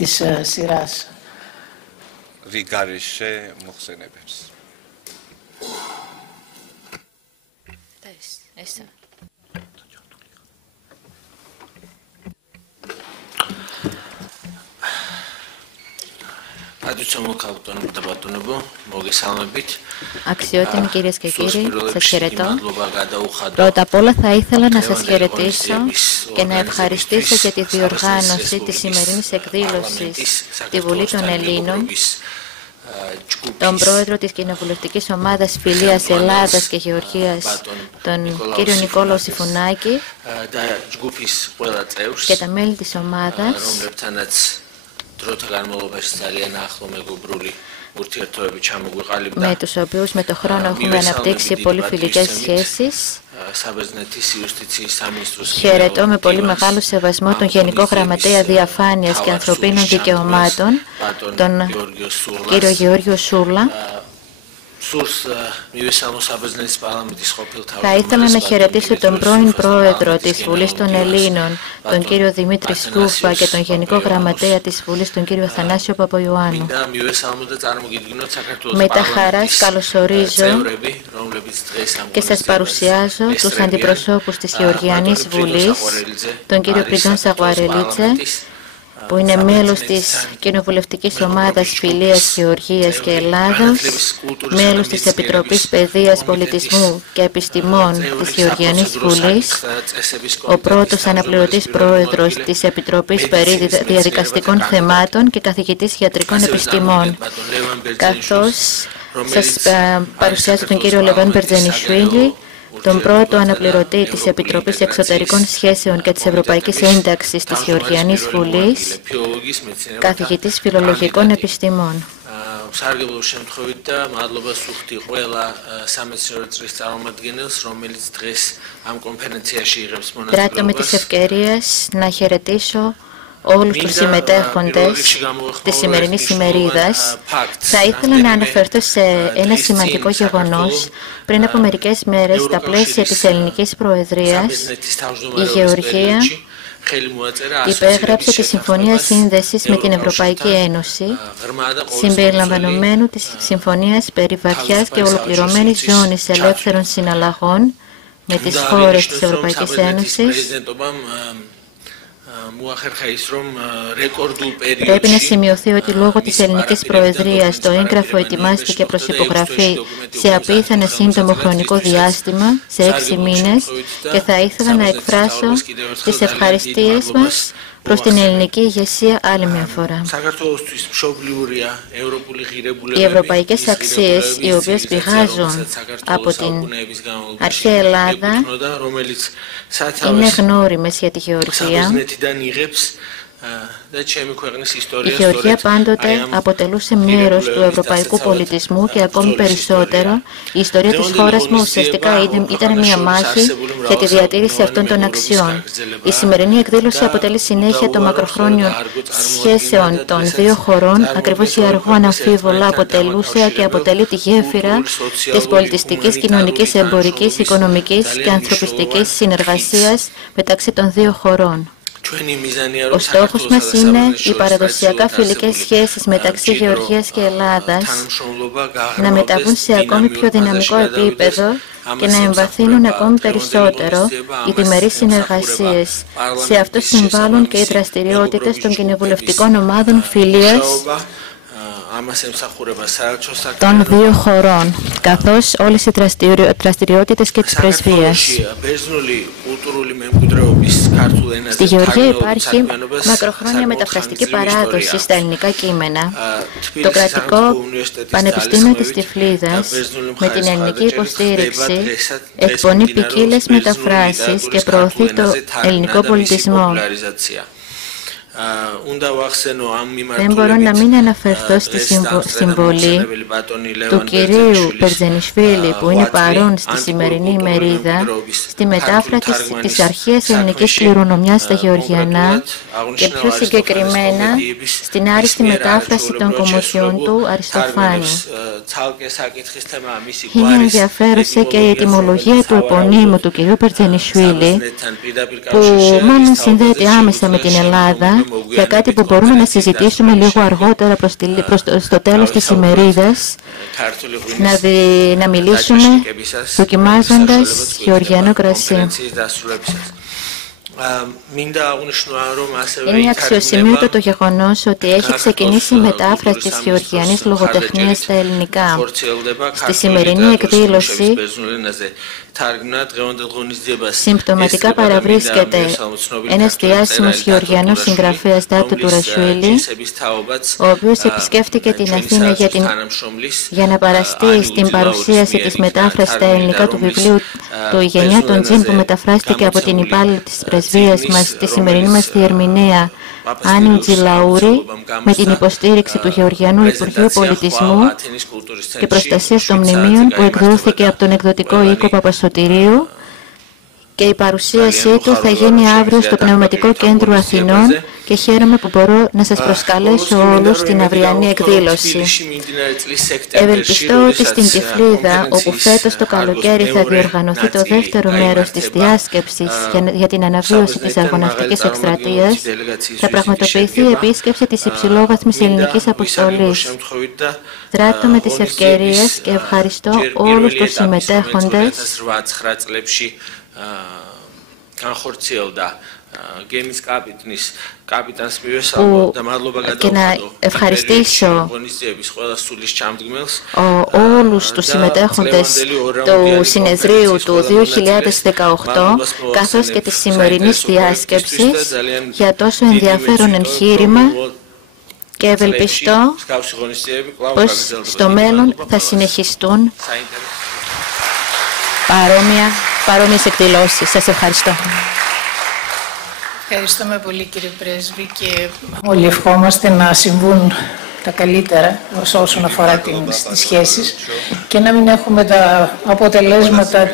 της σειράς. Βιγάρισε μοχσενέπευς. Αξιότιμοι κυρίες και κύριοι, σας χαιρετώ. Πρώτα απ' όλα θα ήθελα να σας χαιρετήσω και να ευχαριστήσω για τη διοργάνωση της σημερινής εκδήλωσης στη Βουλή των Ελλήνων, τον πρόεδρο της Κοινοβουλευτικής Ομάδας Φιλίας Ελλάδας και Γεωργίας, τον κύριο Νικόλαο Σιφουνάκη, και τα μέλη της ομάδας, με τους οποίους με το χρόνο έχουμε αναπτύξει πολύ φιλικές σχέσεις. Χαιρετώ με πολύ μεγάλο σεβασμό τον Γενικό Γραμματέα Διαφάνειας και Ανθρωπίνων Δικαιωμάτων, τον κύριο Γεώργιο Σούρλα. Θα ήθελα να χαιρετήσω τον πρώην πρόεδρο της Βουλής των Ελλήνων, τον κύριο Δημήτρη Σκούφα, και τον Γενικό Γραμματέα της Βουλής, τον κύριο Αθανάσιο Παπαϊωάννου. Με τα χαράς καλωσορίζω και σας παρουσιάζω τους αντιπροσώπους της Γεωργιανής Βουλής, τον κύριο Πριντών Σαγουαρελίτσε, που είναι μέλος της Κοινοβουλευτικής Ομάδας Φιλίας, Γεωργίας και Ελλάδος, μέλος της Επιτροπής Παιδείας, Πολιτισμού και Επιστημών της Γεωργιανής Βουλής, ο πρώτος αναπληρωτής πρόεδρος της Επιτροπής περί διαδικαστικών θεμάτων και καθηγητής ιατρικών επιστημών. Καθώς σας παρουσιάζω τον κύριο Λεβάν Μπερτζενισβίλη, τον πρώτο αναπληρωτή της Επιτροπής Εξωτερικών Σχέσεων και της Ευρωπαϊκής Ένταξης της Γεωργιανής Βουλής, καθηγητής φιλολογικών επιστημών. Δράτω με τις ευκαιρίες να χαιρετήσω όλους τους συμμετέχοντες της σημερινής ημερίδας. Θα ήθελα να αναφερθώ σε ένα σημαντικό γεγονός. Πριν από μερικές μέρες, στα πλαίσια της Ελληνικής Προεδρίας, η Γεωργία υπέγραψε τη Συμφωνία Σύνδεσης με την Ευρωπαϊκή Ένωση, συμπεριλαμβανομένου της Συμφωνίας περί βαθιάς και ολοκληρωμένης ζώνης ελεύθερων συναλλαγών με τις χώρες της Ευρωπαϊκής Ένωσης. Πρέπει να σημειωθεί ότι λόγω της Ελληνικής Προεδρίας το έγγραφο ετοιμάστηκε προς υπογραφή σε απίθανα σύντομο χρονικό διάστημα, σε 6 μήνες, και θα ήθελα να εκφράσω τις ευχαριστίες μας προς την ελληνική ηγεσία άλλη μια φορά. Οι ευρωπαϊκές αξίες, οι οποίες πηγάζουν από την αρχαία Ελλάδα, είναι γνώριμες για τη Γεωργία. Η Γεωργία πάντοτε αποτελούσε μέρος του ευρωπαϊκού πολιτισμού και ακόμη περισσότερο η ιστορία της χώρας μου ουσιαστικά ήταν μια μάχη για τη διατήρηση αυτών των αξιών. Η σημερινή εκδήλωση αποτελεί συνέχεια των μακροχρόνιων σχέσεων των δύο χωρών. Ακριβώς η Αργό αναμφίβολα αποτελούσε και αποτελεί τη γέφυρα της πολιτιστικής, κοινωνικής, εμπορικής, οικονομικής και ανθρωπιστικής συνεργασίας μεταξύ των δύο χωρών. Ο στόχος μας είναι οι παραδοσιακά φιλικές σχέσεις μεταξύ Γεωργίας και Ελλάδας να μεταβούν σε ακόμη πιο δυναμικό επίπεδο και να εμβαθύνουν ακόμη περισσότερο οι διμερείς συνεργασίες. Σε αυτό συμβάλλουν και οι δραστηριότητες των κοινοβουλευτικών ομάδων φιλίας των δύο χωρών, καθώς όλες οι δραστηριότητες και της πρεσβείας. Στη Γεωργία υπάρχει μακροχρόνια μεταφραστική παράδοση στα ελληνικά κείμενα. Το κρατικό Πανεπιστήμιο της Τυφλίδας, με την ελληνική υποστήριξη, εκπονεί ποικίλες μεταφράσεις και προωθεί το ελληνικό πολιτισμό. Δεν μπορώ να μην αναφερθώ στη συμβολή του κυρίου Μπερτζενισβίλη, που είναι παρόν στη σημερινή ημερίδα, στη μετάφραση της αρχαίας ελληνικής κληρονομιάς στα Γεωργιανά και πιο συγκεκριμένα στην άριστη μετάφραση των κομμωτιών του Αριστοφάνη. Είναι ενδιαφέρουσα και η ετυμολογία του επωνύμου του κυρίου Μπερτζενισβίλη, που μάλλον συνδέεται άμεσα με την Ελλάδα λόγια για κάτι που μπορούμε να συζητήσουμε λίγο αργότερα στο τέλος της ημερίδας, να μιλήσουμε δοκιμάζοντας γεωργιανό κρασί. Είναι αξιοσημείωτο το γεγονός ότι έχει ξεκινήσει η μετάφραση της γεωργιανής λογοτεχνίας στα ελληνικά. Στη σημερινή εκδήλωση συμπτωματικά παραβρίσκεται ένας διάσημος γεωργιανός συγγραφέας, Δάτο Τουρασουίλη, ο οποίος επισκέφτηκε την Αθήνα για να παραστεί στην παρουσίαση της μετάφρασης στα ελληνικά του βιβλίου «Το η γενιά των Τζιν», που μεταφράστηκε από την υπάλληλη της πρεσβείας μας, τη σημερινή μας διερμηνέα Άννη Τζιλαούρη, με την υποστήριξη του Γεωργιανού Υπουργείου Πολιτισμού και Προστασίας των Μνημείων, που εκδόθηκε από τον εκδοτικό οίκο Παπασωτηρίου, και η παρουσίασή του θα γίνει αύριο στο Πνευματικό Κέντρο Αθηνών και χαίρομαι που μπορώ να σας προσκαλέσω όλους στην αυριανή εκδήλωση. Ευελπιστώ ότι στην Τυφλίδα, όπου φέτος το καλοκαίρι θα διοργανωθεί το δεύτερο μέρος της διάσκεψης για την αναβίωση της αργοναυτικής εκστρατείας, θα πραγματοποιηθεί η επίσκεψη της υψηλόβαθμης ελληνικής αποστολής. Δράτω με τις ευκαιρίες και ευχαριστώ όλους τους συμμετέχοντες και να ευχαριστήσω όλους τους συμμετέχοντες του συνεδρίου του 2018 καθώς και της σημερινής διάσκεψης για τόσο ενδιαφέρον εγχείρημα, και ευελπιστώ πως στο μέλλον θα συνεχιστούν παρόμοιες εκδηλώσεις. Σας ευχαριστώ. Ευχαριστούμε πολύ, κύριε Πρέσβη, και όλοι ευχόμαστε να συμβούν τα καλύτερα όσον αφορά τις σχέσεις και να μην έχουμε τα αποτελέσματα